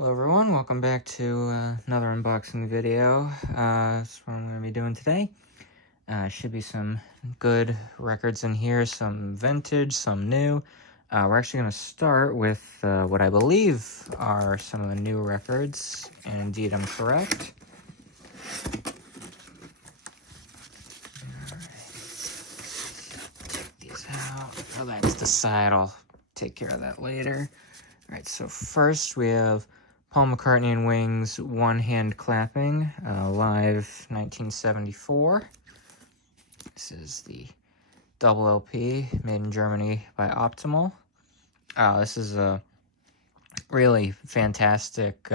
Hello everyone, welcome back to another unboxing video. That's what I'm going to be doing today. Should be some good records in here, some vintage, some new. We're actually going to start with what I believe are some of the new records, and indeed I'm correct. Alright. Take these out. Oh, that's the side, I'll take care of that later. Alright, so first we have Paul McCartney and Wings, One Hand Clapping, live 1974. This is the double LP, made in Germany by Optimal. This is a really fantastic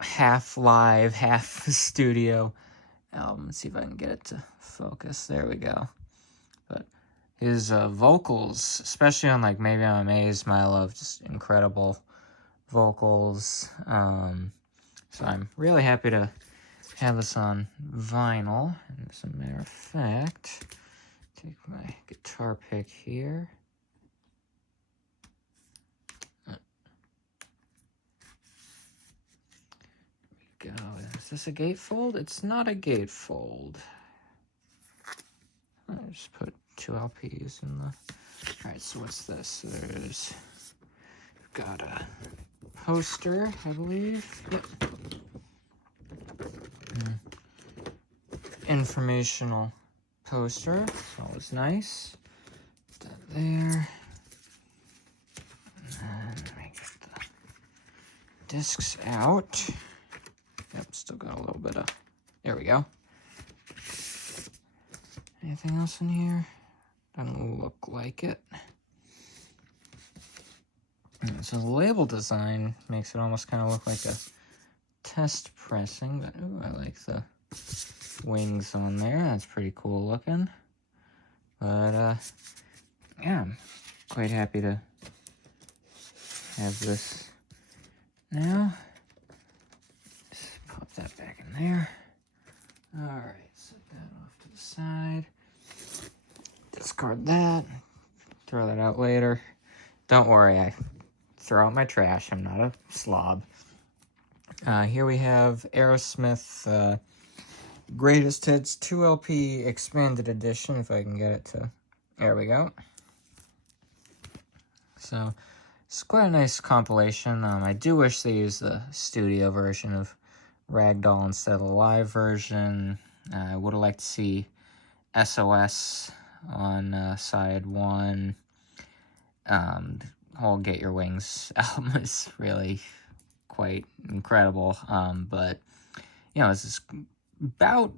half live, half studio album. Let's see if I can get it to focus. There we go. But his vocals, especially on like Maybe I'm Amazed, My Love, just incredible vocals. So I'm really happy to have this on vinyl. And as a matter of fact, take my guitar pick here. There we go. Is this a gatefold? It's not a gatefold. I just put two LPs in the... Alright, so what's this? There's... got a poster, I believe. Yep. Informational poster. It's always nice. Put that there. And then let me get the discs out. Yep, still got a little bit of... There we go. Anything else in here? Doesn't look like it. So the label design makes it almost kind of look like a test pressing, but ooh, I like the wings on there. That's pretty cool looking. But yeah, I'm quite happy to have this now. Just pop that back in there. Alright, set that off to the side. Discard that. Throw that out later. Don't worry, I throw out my trash. I'm not a slob. Here we have Aerosmith Greatest Hits 2LP Expanded Edition, if I can get it to... There we go. So, it's quite a nice compilation. I do wish they used the studio version of Ragdoll instead of the live version. I would have liked to see SOS on side 1. Whole Get Your Wings album is really quite incredible, but you know, this is about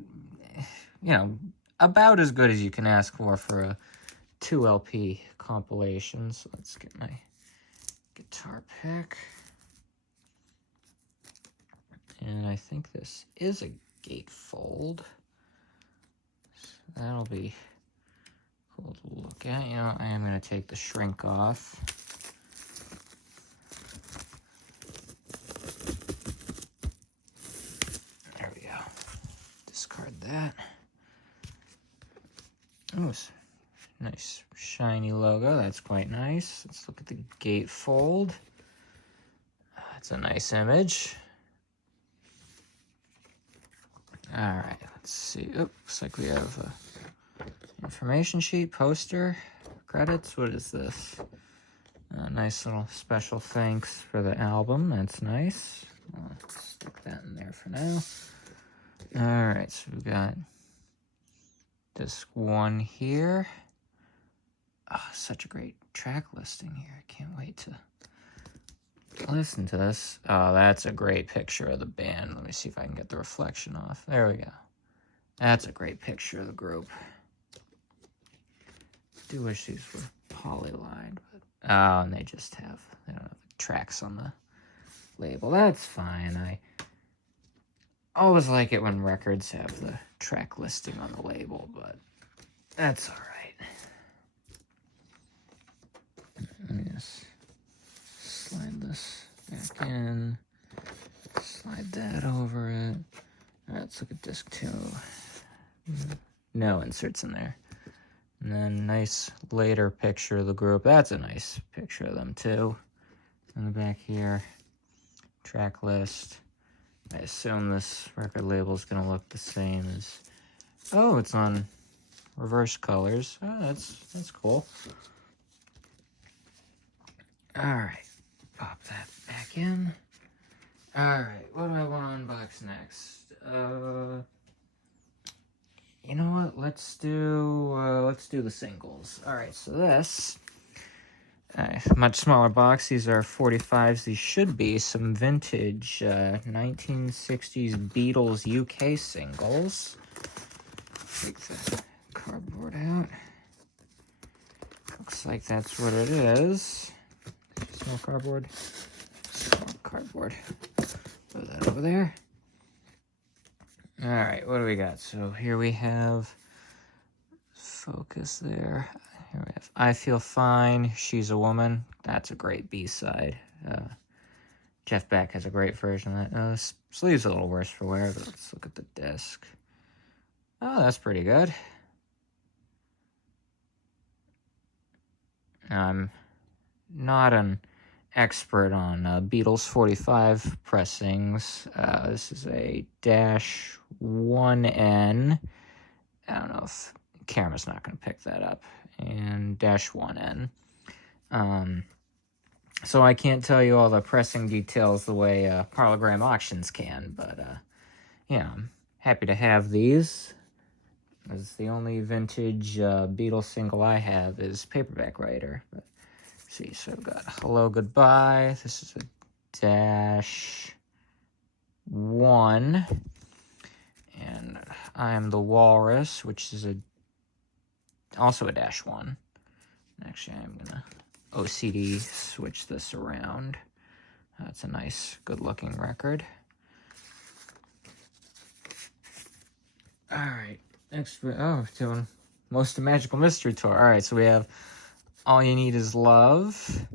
as good as you can ask for a 2LP compilation. So let's get my guitar pick, and I think this is a gatefold, so that'll be cool to look at. You know, I am going to take the shrink off. There we go. Discard that. Oh, nice shiny logo. That's quite nice. Let's look at the gatefold. That's a nice image. Alright, let's see. Oops, looks like we have a information sheet, poster, credits. What is this? A nice little special thanks for the album. That's nice. I'll stick that in there for now. Alright, so we've got disc 1 here. Oh, such a great track listing here. I can't wait to listen to this. Oh, that's a great picture of the band. Let me see if I can get the reflection off. There we go. That's a great picture of the group. I do wish these were polylined, but oh, and they don't have the tracks on the label. That's fine. I always like it when records have the track listing on the label, but that's all right. Let me just slide this back in. Slide that over it. All right, let's look at disc 2. No inserts in there. And then nice later picture of the group. That's a nice picture of them too. In the back here. track list. I assume this record label is going to look the same as... Oh, it's on reverse colors. Oh, that's cool. Alright, pop that back in. Alright, what do I want to unbox next? You know what? Let's do the singles. Alright, so this much smaller box. These are 45s. These should be some vintage 1960s Beatles UK singles. Take the cardboard out. Looks like that's what it is. Small cardboard. Small cardboard. Put that over there. Alright, what do we got? So here we have, focus there. Here we have I Feel Fine, She's a Woman. That's a great B-side. Jeff Beck has a great version of that. Sleeve's a little worse for wear, but let's look at the disc. Oh, that's pretty good. I'm not an expert on Beatles 45 pressings. This is a -1N. I don't know if the camera's not going to pick that up. And -1N. So I can't tell you all the pressing details the way Parallelogram Auctions can, but yeah, I'm happy to have these. As the only vintage Beatles single I have is Paperback Writer. But see, so I've got Hello Goodbye. This is a -1. And I Am the Walrus, which is also a -1. Actually, I'm gonna OCD switch this around. That's a nice, good-looking record. All right, next, doing Most of Magical Mystery Tour. All right, so we have All You Need Is Love,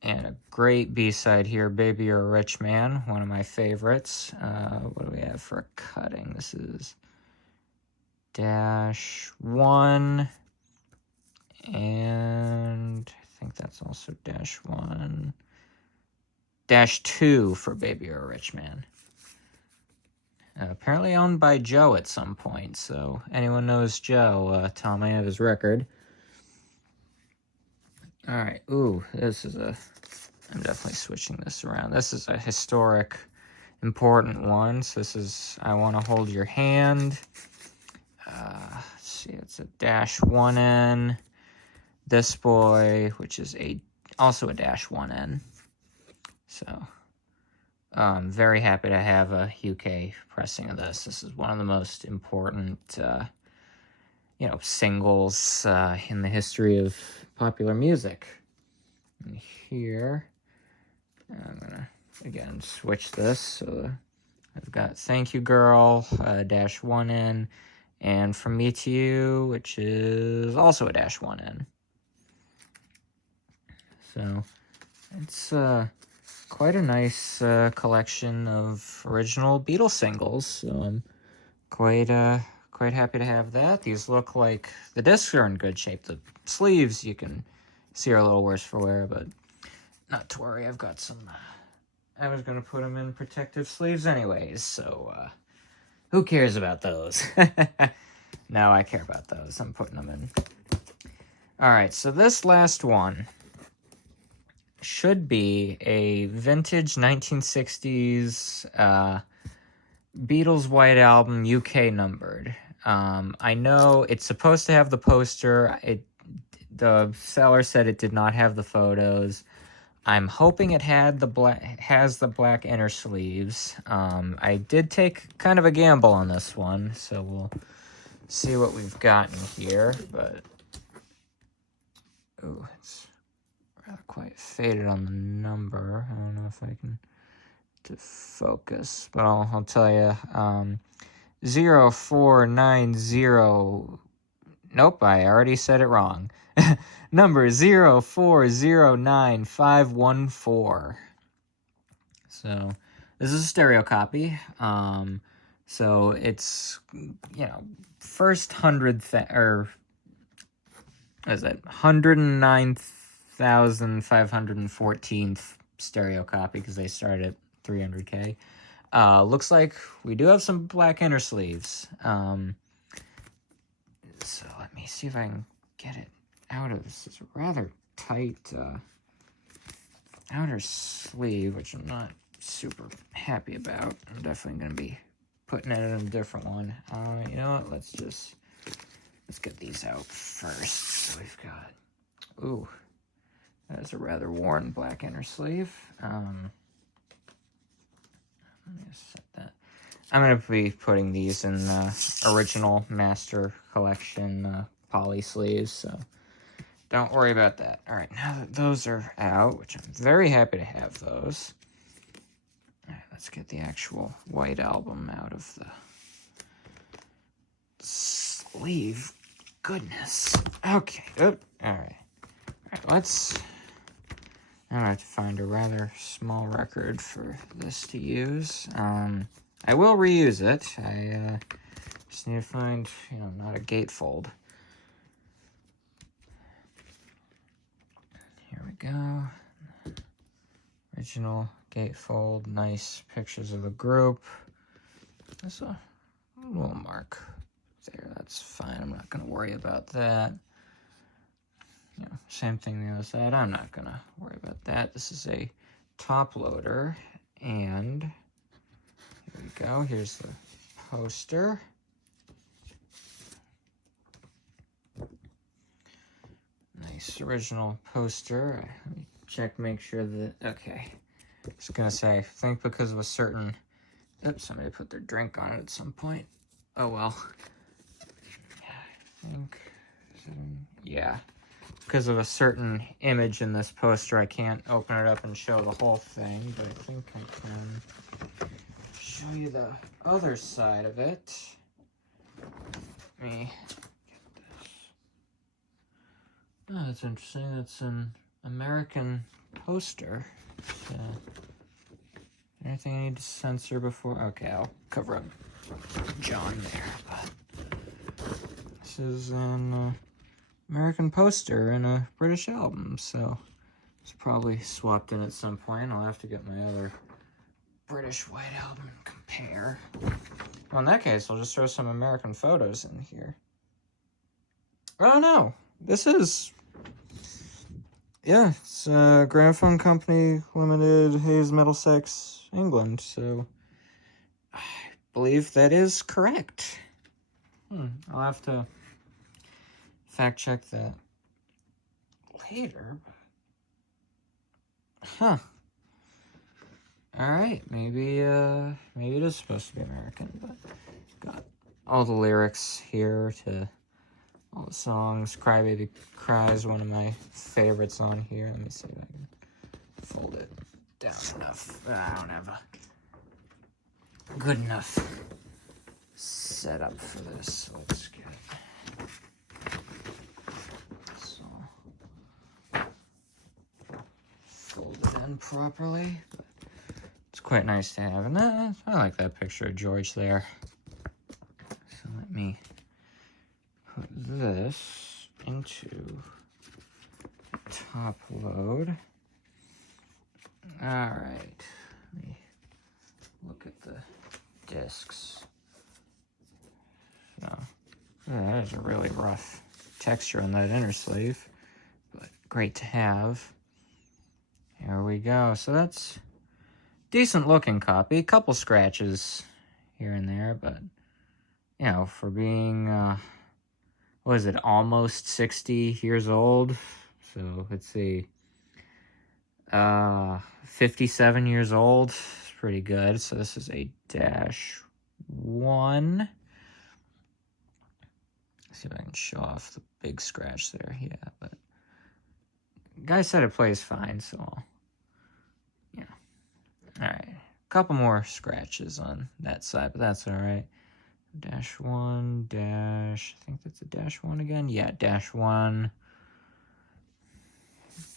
and a great B-side here, Baby You're a Rich Man, one of my favorites. What do we have for a cutting? This is -1, and I think that's also -1. -2 for Baby You're a Rich Man. Apparently owned by Joe at some point, so anyone knows Joe, tell him I have his record. Alright, ooh, I'm definitely switching this around. This is a historic, important one. So this is I Want to Hold Your Hand. Let's see, it's a -1N. This Boy, which is also a -1N. So, I'm very happy to have a UK pressing of this. This is one of the most important, singles in the history of popular music. And here, I'm gonna again switch this. So I've got Thank You Girl, -1N, and From Me to You, which is also a -1N. So it's quite a nice collection of original Beatles singles. So I'm quite happy to have that. These look like the discs are in good shape. The sleeves you can see are a little worse for wear, but not to worry. I've got some. I was gonna put them in protective sleeves anyways, so who cares about those? No, I care about those. I'm putting them in. All right, so this last one should be a vintage 1960s Beatles White Album, UK numbered. I know it's supposed to have the poster. The seller said it did not have the photos. I'm hoping it has the black inner sleeves. I did take kind of a gamble on this one, so we'll see what we've got in here. But it's quite faded on the number. I don't know if I can focus, but I'll tell you. 0490. Nope, I already said it wrong. Number 0409514. So this is a stereo copy. So it's first 109,514th stereo copy, because they started at 300K. Looks like we do have some black inner sleeves. So let me see if I can get it out of this. It's a rather tight outer sleeve, which I'm not super happy about. I'm definitely going to be putting it in a different one. You know what? Let's get these out first. So we've got, ooh, that's a rather worn black inner sleeve. Let me just set that. I'm going to be putting these in the original Master Collection poly sleeves, so don't worry about that. All right, now that those are out, which I'm very happy to have those. All right, let's get the actual White Album out of the sleeve. Goodness. Okay. All right. Let's... I'm going to have to find a rather small record for this to use. I will reuse it. I just need to find, not a gatefold. Here we go. Original gatefold. Nice pictures of the group. There's a little mark there. That's fine. I'm not going to worry about that. Same thing the other side. I'm not going to worry about that. This is a top loader. And here we go. Here's the poster. Nice original poster. Let me check, make sure that, okay. I was going to say, I think because of a certain, oops, somebody put their drink on it at some point. Oh, well. I think, yeah. Because of a certain image in this poster, I can't open it up and show the whole thing, but I think I can show you the other side of it. Let me get this. Oh, that's interesting. That's an American poster. Anything I need to censor before? Okay, I'll cover up John there. But this is an American poster and a British album, so it's probably swapped in at some point. I'll have to get my other British White Album and compare. Well, in that case, I'll just throw some American photos in here. Oh, no. This is... Yeah, it's Gramophone Company Limited, Hayes, Middlesex, England, so I believe that is correct. I'll have to fact check that later. Huh. Alright, maybe it is supposed to be American, but got all the lyrics here to all the songs. Cry Baby Cry is one of my favorites on here. Let me see if I can fold it down enough. I don't have a good enough setup for this. Let's get so folded in properly. But it's quite nice to have, and I like that picture of George there. So let me put this into the top load. All right, let me look at the discs. So that is a really rough texture on that inner sleeve, but great to have. Here we go. So that's decent looking copy. Couple scratches here and there, but for being what is it, almost 60 years old? So let's see, 57 years old. It's pretty good. So this is a -1. See if I can show off the big scratch there. Yeah, but guy said it plays fine, so all right. A couple more scratches on that side, but that's all right. -1, I think that's a -1 again. Yeah, -1.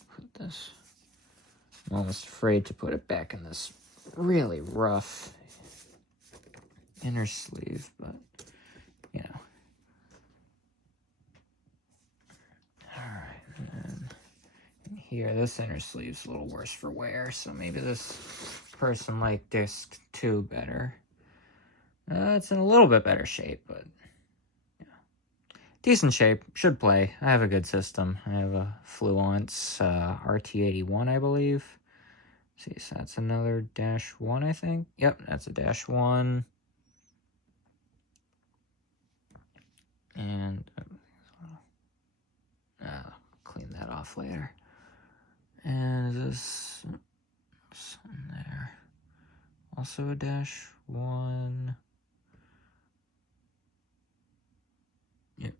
Put this. I'm almost afraid to put it back in this really rough inner sleeve, but All right, and then here, this inner sleeve's a little worse for wear, so maybe this person like disc 2 better. It's in a little bit better shape, but yeah. Decent shape. Should play. I have a good system. I have a Fluence RT81, I believe. See, so that's another -1, I think. Yep, that's a -1. And clean that off later. And this something there. Also a -1. Yep,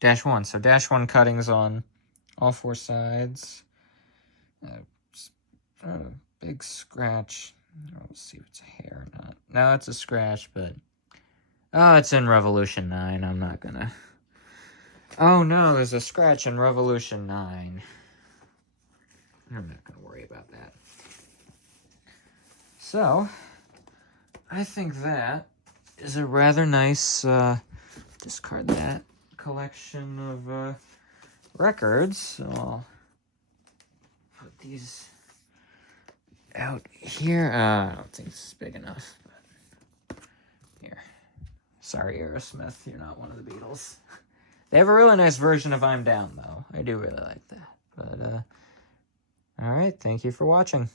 -1. So -1 cuttings on all 4 sides. Big scratch. Let's see if it's a hair or not. No, it's a scratch, but oh, it's in Revolution 9. I'm not gonna. Oh no, there's a scratch in Revolution 9. I'm not gonna worry about that. So, I think that is a rather nice, discard that, collection of records. So I'll put these out here. I don't think this is big enough. But here. Sorry, Aerosmith, you're not one of the Beatles. They have a really nice version of I'm Down, though. I do really like that. But, alright, thank you for watching.